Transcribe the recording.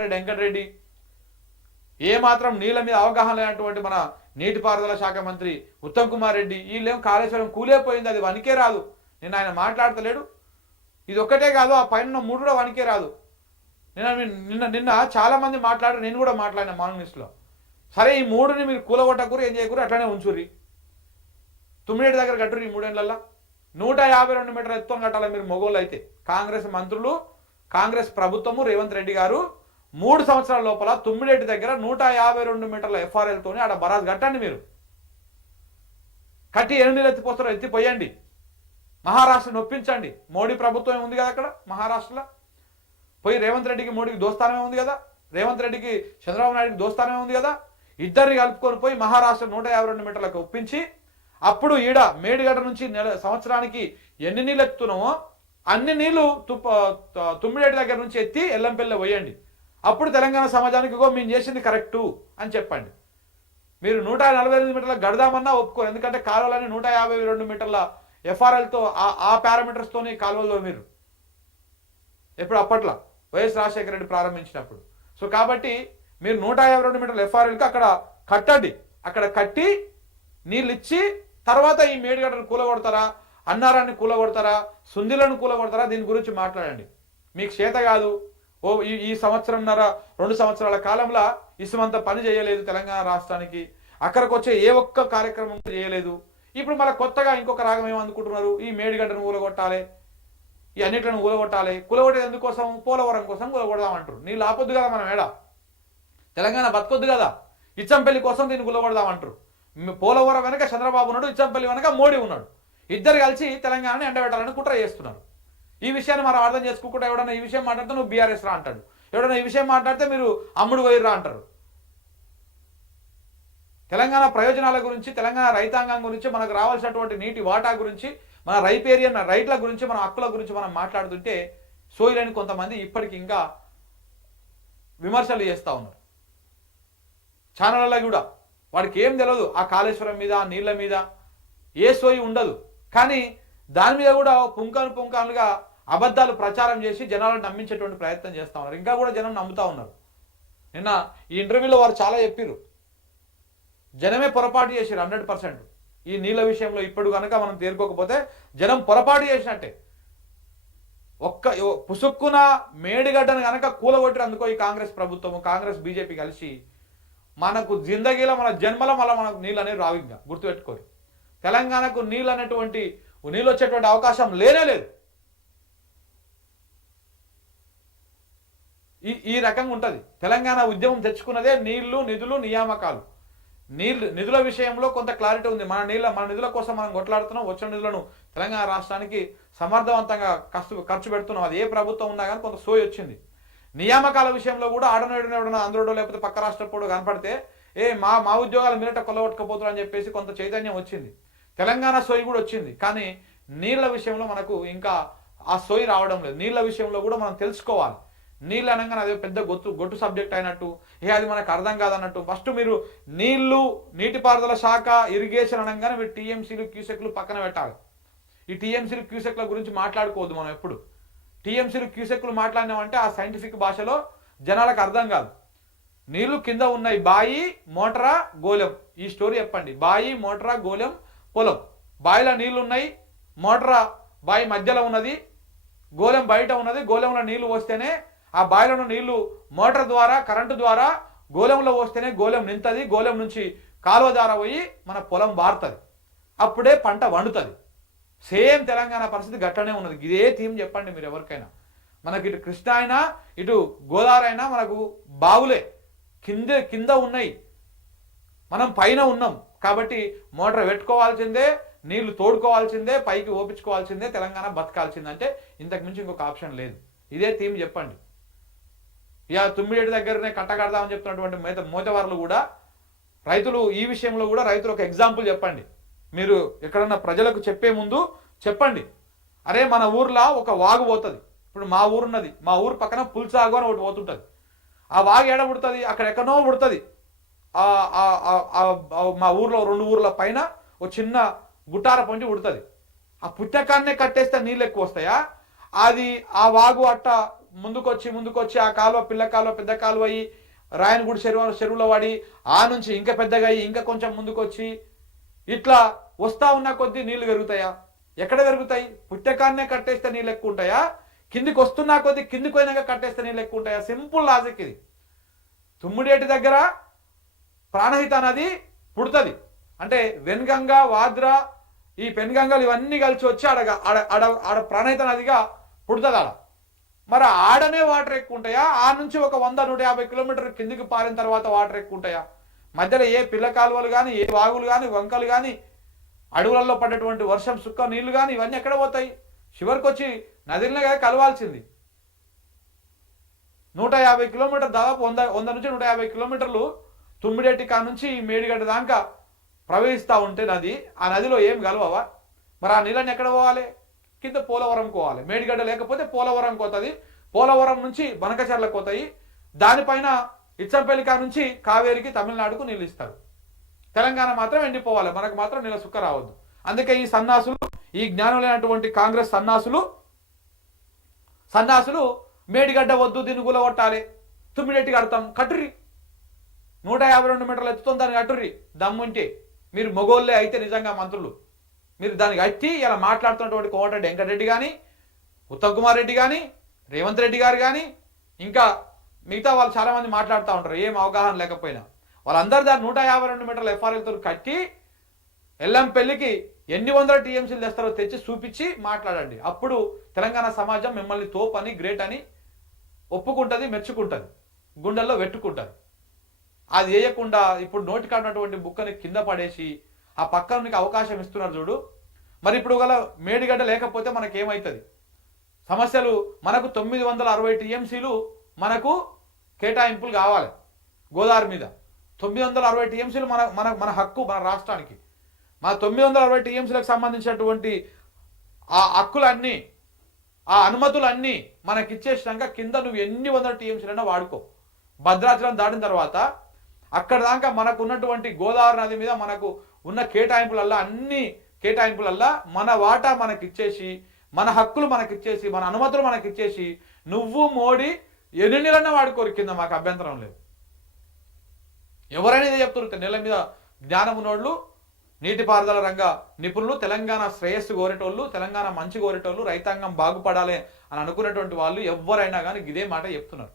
వెంకటరెడ్డి ఏ మాత్రం నీళ్ళ మీద అవగాహన లేనటువంటి మన నీటిపారుదల శాఖ మంత్రి ఉత్తమ్ కుమార్ రెడ్డి వీళ్ళేం కాళేశ్వరం కూలేపోయింది, అది వనికే రాదు. నేను ఆయన మాట్లాడతలేడు. ఇది ఒక్కటే కాదు, ఆ పైన మూడు కూడా వనికే రాదు. నిన్న చాలా మంది మాట్లాడారు, నేను కూడా మాట్లాడిన మార్నింగ్ న్యూస్లో. సరే ఈ మూడుని మీరు కూలగొట్టకూరు, ఏం చేయకూరు, అట్లనే ఉంచుర్రి. తుమ్మిడేటి దగ్గర కట్టుర్రి. ఈ 3 ఏళ్లలో 152 మీటర్ల ఎత్తుని కట్టాలి మీరు మొగోళ్ళు అయితే. కాంగ్రెస్ మంత్రులు, కాంగ్రెస్ ప్రభుత్వము, రేవంత్ రెడ్డి గారు 3 సంవత్సరాల లోపల తుమ్మిడేటి దగ్గర 152 మీటర్ల ఎఫ్ఆర్ఎల్తోని ఆడ బరాజ్ కట్టండి. మీరు కట్టి ఎన్ని నీళ్ళు ఎత్తిపోస్తారో ఎత్తిపోయండి. మహారాష్ట్రను ఒప్పించండి. మోడీ ప్రభుత్వం ఉంది కదా అక్కడ మహారాష్ట్రలో. పోయి రేవంత్ రెడ్డికి మోడీకి దోస్తానమే ఉంది కదా, రేవంత్ రెడ్డికి చంద్రబాబు నాయుడికి దోస్తానమే ఉంది కదా. ఇద్దరిని కలుపుకొని పోయి మహారాష్ట్ర 152 మీటర్లకు ఒప్పించి అప్పుడు ఈడ మేడిగడ్డ నుంచి సంవత్సరానికి ఎన్ని నీళ్ళు ఎత్తుతున్నామో అన్ని నీళ్లు తుమ్మిడేటి దగ్గర నుంచి ఎత్తి ఎల్లంపల్లి పోయండి. అప్పుడు తెలంగాణ సమాజానికి మేము చేసింది కరెక్టు అని చెప్పండి. మీరు 148 మీటర్లకు గడదామన్నా ఒప్పుకోరు. ఎందుకంటే కాలువలని 152 మీటర్ల ఎఫ్ఆర్ఎల్తో ఆ పారామీటర్స్తోనే కాలువలో మీరు ఎప్పుడు అప్పట్లో వైఎస్ రాజశేఖర రెడ్డి ప్రారంభించినప్పుడు. సో కాబట్టి మీరు 152 మీటర్ల ఎఫ్ఆర్ఎల్కి అక్కడ కట్టండి. అక్కడ కట్టి నీళ్ళు ఇచ్చి తర్వాత ఈ మేడిగడ్డను కూలగొడతారా, అన్నారాన్ని కూలగొడతారా, సుందిలను కూలగొడతారా, దీని గురించి మాట్లాడండి. మీకు చేత కాదు. ఈ సంవత్సరంన్నర 2 సంవత్సరాల కాలంలో ఇసుమంత పని చేయలేదు తెలంగాణ రాష్ట్రానికి. అక్కడికి వచ్చే ఏ ఒక్క కార్యక్రమం చేయలేదు. ఇప్పుడు మళ్ళీ కొత్తగా ఇంకొక రాగం ఏమనుకుంటున్నారు, ఈ మేడిగడ్డను కూలగొట్టాలి, ఈ అన్నిట్లను కూలగొట్టాలి. కూలగొట్టేది ఎందుకోసం? పోలవరం కోసం కూలగొడదామంటారు. నీళ్ళు ఆపొద్దు కదా మనం ఏడా, తెలంగాణ బతకొద్దు కదా. ఇచ్చంపల్లి కోసం దీన్ని కూలగొడదామంటారు. పోలవరం వెనక చంద్రబాబు ఉన్నాడు, ఇచ్చంపల్లి వెనక మోడీ ఉన్నాడు. ఇద్దరు కలిసి తెలంగాణని ఎండబెట్టాలని కుట్ర చేస్తున్నారు. ఈ విషయాన్ని మనం అర్థం చేసుకోకుండా ఎవడన్నా ఈ విషయం మాట్లాడితే నువ్వు బీఆర్ఎస్ రా అంటాడు, ఎవడన్నా ఈ విషయం మాట్లాడితే మీరు అమ్ముడు వైర్రా అంటారు. తెలంగాణ ప్రయోజనాల గురించి, తెలంగాణ రైతాంగం గురించి, మనకు రావాల్సినటువంటి నీటి వాటా గురించి, మన రైపేరియన్ రైట్ల గురించి, మన హక్కుల గురించి మనం మాట్లాడుతుంటే సోయిలని కొంతమంది ఇప్పటికి ఇంకా విమర్శలు చేస్తూ ఉన్నారు. ఛానళ్ళలో కూడా వాడికి ఏం తెలియదు, ఆ కాళేశ్వరం మీద, ఆ నీళ్ల మీద ఏ సోయి ఉండదు. కానీ దాని మీద కూడా పుంకాలుగా అబద్ధాలు ప్రచారం చేసి జనాలను నమ్మించేటువంటి ప్రయత్నం చేస్తూ ఉన్నారు. ఇంకా కూడా జనం నమ్ముతూ ఉన్నారు. నిన్న ఈ ఇంటర్వ్యూలో వారు చాలా చెప్పారు, జనమే పొరపాటు చేశారు 100%. ఈ నీళ్ళ విషయంలో ఇప్పుడు కనుక మనం తేరుకోకపోతే జనం పొరపాటు చేసినట్టే. ఒక్క పుసుక్కున మేడిగడ్డను కనుక కూలగొట్టి అందుకో ఈ కాంగ్రెస్ ప్రభుత్వము, కాంగ్రెస్ బీజేపీ కలిసి మనకు జిందగీలో, మన జన్మలో మళ్ళీ మనకు నీళ్ళు అనేవి రావు. ఇంకా గుర్తుపెట్టుకోరు, తెలంగాణకు నీళ్ళు అనేటువంటి నీళ్ళు వచ్చేటువంటి అవకాశం లేనే లేదు. ఈ రకంగా ఉంటుంది. తెలంగాణ ఉద్యమం తెచ్చుకున్నదే నీళ్లు, నిధులు, నియామకాలు. నిధుల విషయంలో కొంత క్లారిటీ ఉంది. మన నిధుల కోసం మనం కొట్లాడుతున్నాం. వచ్చిన నిధులను తెలంగాణ రాష్ట్రానికి సమర్థవంతంగా ఖర్చు పెడుతున్నాం. అది ఏ ప్రభుత్వం ఉన్నా కానీ కొంత సోయి వచ్చింది. నియామకాల విషయంలో కూడా ఆడనేడన ఆంధ్రుడో లేకపోతే పక్క రాష్ట్రపోడు కనపడితే మా ఉద్యోగాలు మీరట కొల్లగొట్టుకపోతున్నారు అని చెప్పేసి కొంత చైతన్యం వచ్చింది. తెలంగాణ సోయి కూడా వచ్చింది. కానీ నీళ్ల విషయంలో మనకు ఇంకా ఆ సోయి రావడం లేదు. నీళ్ల విషయంలో కూడా మనం తెలుసుకోవాలి. నీళ్ళు అనగానే అదే పెద్ద గొట్టు సబ్జెక్ట్ అయినట్టు, అది మనకు అర్థం కాదన్నట్టు. ఫస్ట్ మీరు నీళ్లు, నీటిపారుదల శాఖ, ఇరిగేషన్ అనగానే మీరు టీఎంసీలు, క్యూసెక్లు పక్కన పెట్టాలి. ఈ టీఎంసీలు, క్యూసెక్ల గురించి మాట్లాడుకోవద్దు మనం ఎప్పుడు. టీఎంసీలు, క్యూసెక్లు మాట్లాడినామంటే ఆ సైంటిఫిక్ భాషలో జనాలకు అర్థం కాదు. నీళ్లు కింద ఉన్నాయి, బాయి, మోటరా, గోలెం. ఈ స్టోరీ చెప్పండి. బాయి, మోటరా, గోలెం, పొలం. బాయిలో నీళ్లు ఉన్నాయి, మోటరా బాయి మధ్యలో ఉన్నది, గోలెం బయట ఉన్నది. గోలెంలో నీళ్లు పోస్తేనే ఆ బాయిలో ఉన్న నీళ్లు మోటార్ ద్వారా, కరెంటు ద్వారా గోలెంలో పోస్తేనే గోలెం నింతది. గోలెం నుంచి కాలువ ద్వారా పోయి మన పొలం వారుతుంది. అప్పుడే పంట వండుతుంది. సేమ్ తెలంగాణ పరిస్థితి గట్టనే ఉన్నది. ఇదే థీమ్ చెప్పండి మీరు ఎవరికైనా. మనకి ఇటు కృష్ణ అయినా, ఇటు గోదావరి అయినా మనకు బావులే కింద ఉన్నాయి, మనం పైన ఉన్నాం. కాబట్టి మోటార్ పెట్టుకోవాల్సిందే, నీళ్లు తోడుకోవాల్సిందే, పైకి ఓపించుకోవాల్సిందే, తెలంగాణ బతకాల్సిందంటే ఇంతకు మించి ఇంకొక ఆప్షన్ లేదు. ఇదే థీమ్ చెప్పండి. తుమ్మిడేటి దగ్గరనే కట్టకడదామని చెప్తున్నటువంటి మోతవారులు కూడా, రైతులు ఈ విషయంలో కూడా రైతులు ఒక ఎగ్జాంపుల్ చెప్పండి. మీరు ఎక్కడన్నా ప్రజలకు చెప్పే ముందు చెప్పండి, అరే మన ఊర్లో ఒక వాగు పోతుంది. ఇప్పుడు మా ఊరున్నది, మా ఊరు పక్కన పుల్సాగు అని ఒకటి పోతుంటుంది. ఆ వాగు ఎడ పుడుతుంది, అక్కడ ఎక్కడో పుడుతుంది. మా ఊర్లో 2 ఊర్ల పైన ఒక చిన్న గుట్టార పొంచి పుడుతుంది. ఆ పుట్టకాన్నే కట్టేస్తే నీళ్ళు ఎక్కువ వస్తాయా? అది ఆ వాగు అట్ట ముందుకొచ్చి ఆ కాలువ పిల్ల కాలువ పెద్ద కాలువ అయ్యి రాయనగూడి చెరువులో పడి ఆ నుంచి ఇంకా పెద్దగా అయ్యి ఇంకా కొంచెం ముందుకొచ్చి ఇట్లా వస్తా ఉన్న కొద్దీ నీళ్లు పెరుగుతాయా? ఎక్కడ పెరుగుతాయి? పుట్టకాన్నే కట్టేస్తే నీళ్ళు ఎక్కువ ఉంటాయా? కిందికి వస్తున్నా కొద్దీ కిందికి పోయినాక కట్టేస్తే నీళ్ళు ఎక్కువ ఉంటాయా? సింపుల్ లాజిక్ ఇది. తుమ్మిడేటి దగ్గర ప్రాణహిత నది పుడుతుంది అంటే వెన్గంగా వాద్రా ఈ పెన్గంగలు ఇవన్నీ కలిసి వచ్చి ఆడ ప్రాణహిత నదిగా పుడుతుంది ఆడ. మరి ఆడనే వాటర్ ఎక్కువ ఉంటాయా? ఆ నుంచి ఒక 100-150 కిలోమీటర్లు కిందికి పారిన తర్వాత వాటర్ ఎక్కువ ఉంటాయా? మధ్యలో ఏ పిల్ల కాలువలు కానీ ఏ వాగులు కానీ వంకలు కానీ అడవులలో పడ్డటువంటి వర్షం సుక్క నీళ్లు కానీ ఇవన్నీ ఎక్కడ పోతాయి? చివరికి వచ్చి నదిలోనే కలవాల్సింది. 150 కిలోమీటర్ దాదాపు 100 నుంచి 150 కిలోమీటర్లు తుమ్మిడేటి కా నుంచి మేడిగడ్డ దాకా ప్రవహిస్తూ ఉంటే నది, ఆ నదిలో ఏం కలవవా? మరి ఆ నీళ్ళని ఎక్కడ పోవాలి? కింద పోలవరం పోవాలి. మేడిగడ్డ లేకపోతే పోలవరం పోతుంది, పోలవరం నుంచి బనకచర్లకు పోతాయి, దానిపైన ఇచ్చంపల్లి కా నుంచి కావేరికి తమిళనాడుకు నీళ్ళు ఇస్తారు. తెలంగాణ మాత్రం ఎండిపోవాలి, మనకు మాత్రం నీళ్ళ సుక్క రావద్దు. అందుకే ఈ సన్నాసులు, ఈ జ్ఞానం లేనటువంటి కాంగ్రెస్ సన్నాసులు మేడిగడ్డ వద్దు దీన్ని గులగొట్టాలి, తుమ్మిడెట్టి కడతాం, కట్టుర్రి 152 మీటర్లు ఎత్తుతుంది దాన్ని కట్టుర్రి దమ్ముంటే. మీరు మొగోళ్ళే అయితే నిజంగా మంత్రులు మీరు దానికి కట్టి ఇలా మాట్లాడుతున్నటువంటి కోమటిరెడ్డి వెంకటరెడ్డి కానీ, ఉత్తమ్ కుమార్ రెడ్డి కానీ, రేవంత్ రెడ్డి గారు కానీ, ఇంకా మిగతా వాళ్ళు చాలామంది మాట్లాడుతూ ఉంటారు ఏం అవగాహన లేకపోయినా. వాళ్ళందరూ దాన్ని 152 మీటర్ల ఎఫ్ఆర్ఎల్తో కట్టి ఎల్లంపల్లికి ఎన్ని వందల టీఎంసీలు తెస్తారో తెచ్చి చూపించి మాట్లాడండి. అప్పుడు తెలంగాణ సమాజం మిమ్మల్ని తోపని గ్రేట్ అని ఒప్పుకుంటుంది, మెచ్చుకుంటుంది, గుండెల్లో పెట్టుకుంటుంది. అది వేయకుండా ఇప్పుడు నోటికాడినటువంటి బుక్కని కింద పడేసి ఆ పక్కన నీకు అవకాశం ఇస్తున్నారు చూడు. మరి ఇప్పుడు గల మేడిగడ్డ లేకపోతే మనకేమవుతుంది? సమస్యలు మనకు 960 టీఎంసీలు మనకు కేటాయింపులు కావాలి గోదావరి మీద. 960 టీఎంసీలు మన హక్కు, మన రాష్ట్రానికి. మన 960 టీఎంసీలకు సంబంధించినటువంటి ఆ హక్కులన్నీ, ఆ అనుమతులన్నీ మనకిచ్చేసినాక కింద నువ్వు ఎన్ని వందల టీఎంసీలైనా వాడుకో. భద్రాచలం దాటిన తర్వాత అక్కడ దాకా మనకు ఉన్నటువంటి గోదావరి నది మీద మనకు ఉన్న కేటాయింపులల్లా, అన్ని కేటాయింపులల్లా మన వాటా మనకిచ్చేసి, మన హక్కులు మనకిచ్చేసి, మన అనుమతులు మనకిచ్చేసి నువ్వు మోడీ ఎన్ని నీళ్ళన్నా వాడుకోరు, కింద మాకు అభ్యంతరం లేదు. ఎవరైనా ఇదే చెప్తున్నారు. నీళ్ళ మీద జ్ఞానం ఉన్నోళ్ళు, నీటిపారుదల రంగ నిపుణులు, తెలంగాణ శ్రేయస్సు కోరేటోళ్ళు, తెలంగాణ మంచి కోరేటోళ్ళు, రైతాంగం బాగుపడాలి అని అనుకున్నటువంటి వాళ్ళు ఎవరైనా కానీ ఇదే మాట చెప్తున్నారు.